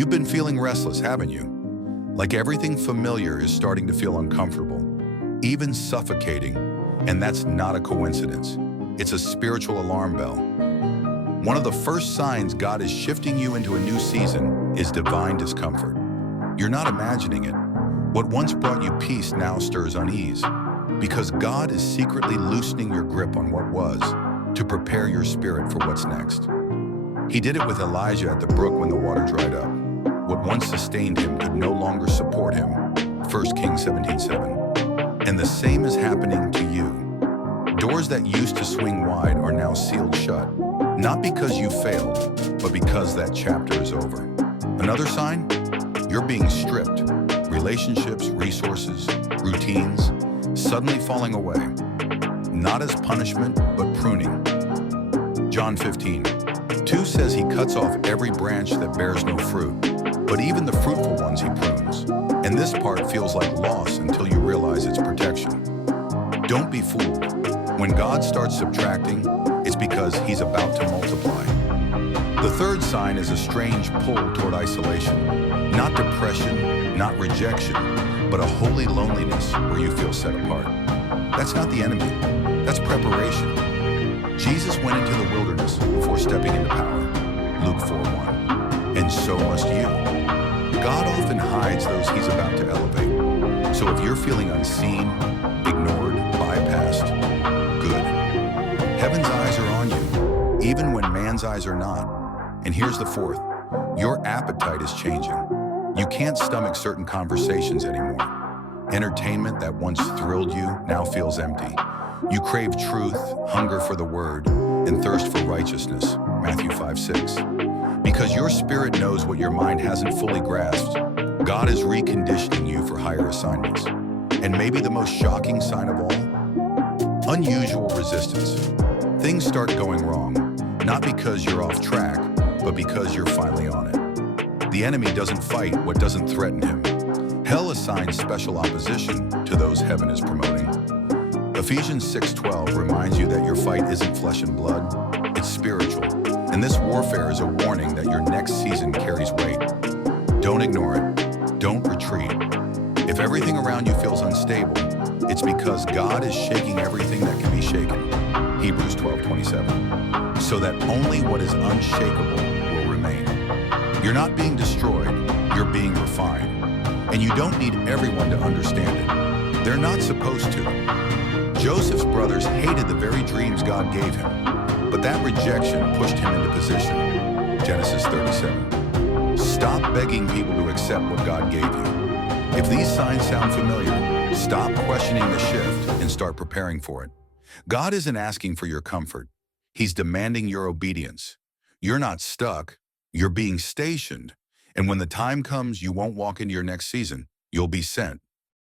You've been feeling restless, haven't you? Like everything familiar is starting to feel uncomfortable, even suffocating, and that's not a coincidence. It's a spiritual alarm bell. One of the first signs God is shifting you into a new season is divine discomfort. You're not imagining it. What once brought you peace now stirs unease, because God is secretly loosening your grip on what was to prepare your spirit for what's next. He did it with Elijah at the brook when the water dried up. What once sustained him could no longer support him. 1 Kings 17:7. And the same is happening to you. Doors that used to swing wide are now sealed shut, not because you failed, but because that chapter is over. Another sign? You're being stripped. Relationships, resources, routines, suddenly falling away. Not as punishment, but pruning. John 15:2 says he cuts off every branch that bears no fruit, but even the fruitful ones he prunes. And this part feels like loss until you realize it's protection. Don't be fooled. When God starts subtracting, it's because he's about to multiply. The third sign is a strange pull toward isolation. Not depression, not rejection, but a holy loneliness where you feel set apart. That's not the enemy. That's preparation. Jesus went into the wilderness before stepping into power. Luke 4:1. And so must you. God often hides those he's about to elevate. So if you're feeling unseen, ignored, bypassed, good. Heaven's eyes are on you, even when man's eyes are not. And here's the fourth. Your appetite is changing. You can't stomach certain conversations anymore. Entertainment that once thrilled you now feels empty. You crave truth, hunger for the word, and thirst for righteousness. Matthew 5:6. Because your spirit knows what your mind hasn't fully grasped, God is reconditioning you for higher assignments. And maybe the most shocking sign of all? Unusual resistance. Things start going wrong, not because you're off track, but because you're finally on it. The enemy doesn't fight what doesn't threaten him. Hell assigns special opposition to those heaven is promoting. Ephesians 6:12 reminds you that your fight isn't flesh and blood, it's spiritual. And this warfare is a warning that your next season carries weight. Don't ignore it. Don't retreat. If everything around you feels unstable, it's because God is shaking everything that can be shaken. Hebrews 12:27. So that only what is unshakable will remain. You're not being destroyed, you're being refined. And you don't need everyone to understand it. They're not supposed to. Joseph's brothers hated the very dreams God gave him, but that rejection pushed him into position. Genesis 37. Stop begging people to accept what God gave you. If these signs sound familiar, stop questioning the shift and start preparing for it. God isn't asking for your comfort. He's demanding your obedience. You're not stuck. You're being stationed. And when the time comes, you won't walk into your next season. You'll be sent.